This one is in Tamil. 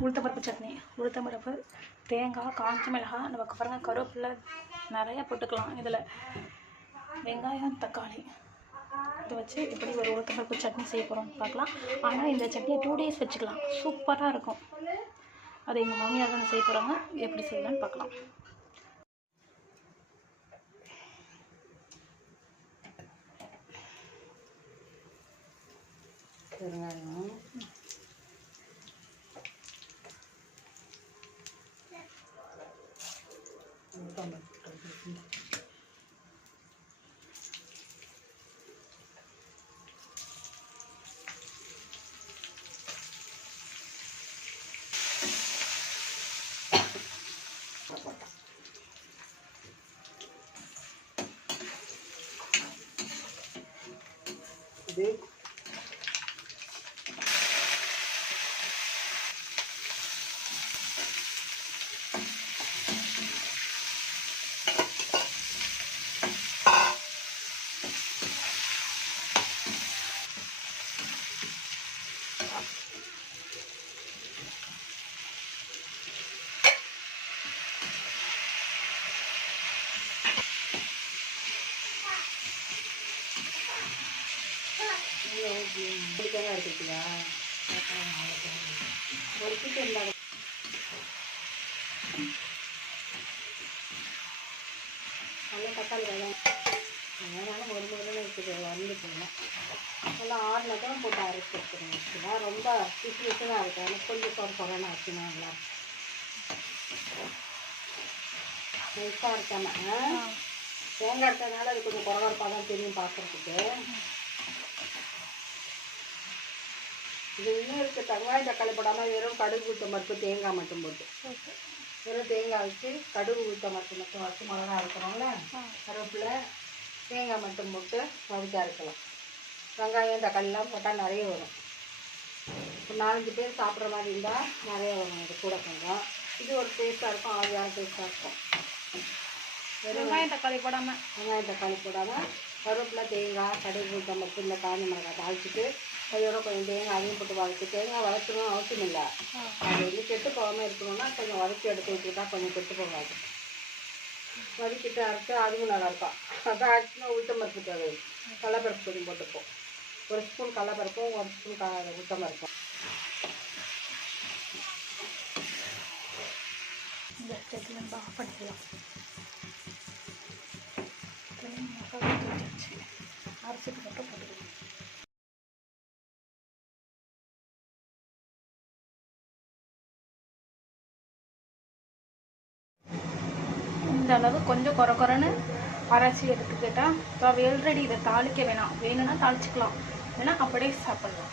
உளுத்தம்பருப்பு சட்னி. உளுத்தம்பருப்பு, தேங்காய், காஞ்ச மிளகாய், நமக்கு பாருங்கள் கருவேப்பிலை நிறையா போட்டுக்கலாம். இதில் வெங்காயம், தக்காளி இதை வச்சு எப்படி ஒரு உளுத்தம்பருப்பு சட்னி செய்ய போகிறோம் பார்க்கலாம். ஆனால் இந்த சட்னியை 2 days வச்சுக்கலாம், சூப்பராக இருக்கும். அது எங்கள் மாமியார் தான் செய்ய போகிறாங்க, எப்படி செய்யலான்னு பார்க்கலாம். வெங்காயம், இது தேங்காய் எடுத்துக்கியா ஒரு சிக்கன் நல்லா தக்காளி வெங்காயம் ஒரு முறையில் இருக்குது வந்து போடணும். நல்லா ஆறுனா தான் போட்டு அரைச்சி எடுத்துக்கணும். வச்சுன்னா ரொம்ப பிசு பிசு தான் இருக்கும். எனக்கு கொஞ்சம் குறைன்னு ஆச்சுன்னா நல்லா நெய்ஸாக இருக்காம தேங்காய் இருக்கிறதுனால அது கொஞ்சம் குறவரப்பாக தான் தெரியும் பார்க்குறதுக்கு. இது இன்னும் இருக்குது வெங்காயம் தக்காளி போடாமல் வெறும் கடுகு உளுத்தம்பருப்பு தேங்காய் மட்டும் போட்டு வெறும் தேங்காய் வச்சு கடுகு உளுத்தம்பருப்பு மட்டும் வச்சு மிளகா இருக்கிறோம்ல கருவேப்பிலை தேங்காய் மட்டும் போட்டு வதக்கி அரைக்கலாம். வெங்காயம் தக்காளிலாம் போட்டால் நிறைய வரும். ஒரு 4-5 பேர் சாப்பிட்ற மாதிரி இருந்தால் நிறைய வரும். இது கூட கொஞ்சம் இது ஒரு டேஸ்ட்டாக இருக்கும், ஆவியான டேஸ்ட்டாக இருக்கும். வெங்காயம் தக்காளி போடாமல் கருவேப்பிலை தேங்காய் கடுகு உளுத்தம்பருப்பு இந்த காஞ்ச மிளகாய் தாளிச்சிட்டு அதோட கொஞ்சம் தேங்காய் அதையும் போட்டு வதக்கி தேங்காய் வதக்கணும்னு அவசியம் இல்லை. அது வந்து கெட்டு போகாமல் இருக்கணும்னா கொஞ்சம் வதக்கி எடுத்து வச்சுக்கிட்டா கொஞ்சம் கெட்டு போகாது. வதக்கிட்டு அரைச்சி அதுவும் நல்லாயிருக்கும். அதான் ஆச்சுன்னா உளுத்தம்பருப்பு தேவை கடலைப்பருப்பு கொஞ்சம் போட்டுப்போம். 1 ஸ்பூன் கடலைப்பருப்பும் 1 ஸ்பூன் உளுத்தம்பருப்பும். இந்த சட்னி நம்ம ஆஃப் பண்ணிக்கலாம். அரைச்சிட்டு மட்டும் போட்டுக்கலாம். இந்த அளவு கொஞ்சம் குறைன்னு அரைச்சி எடுத்துக்கிட்டால் இப்போ ஆல்ரெடி இதை தாளிக்க வேணாம், வேணும்னா தாளிச்சிக்கலாம், இல்லைன்னா அப்படியே சாப்பிடலாம்.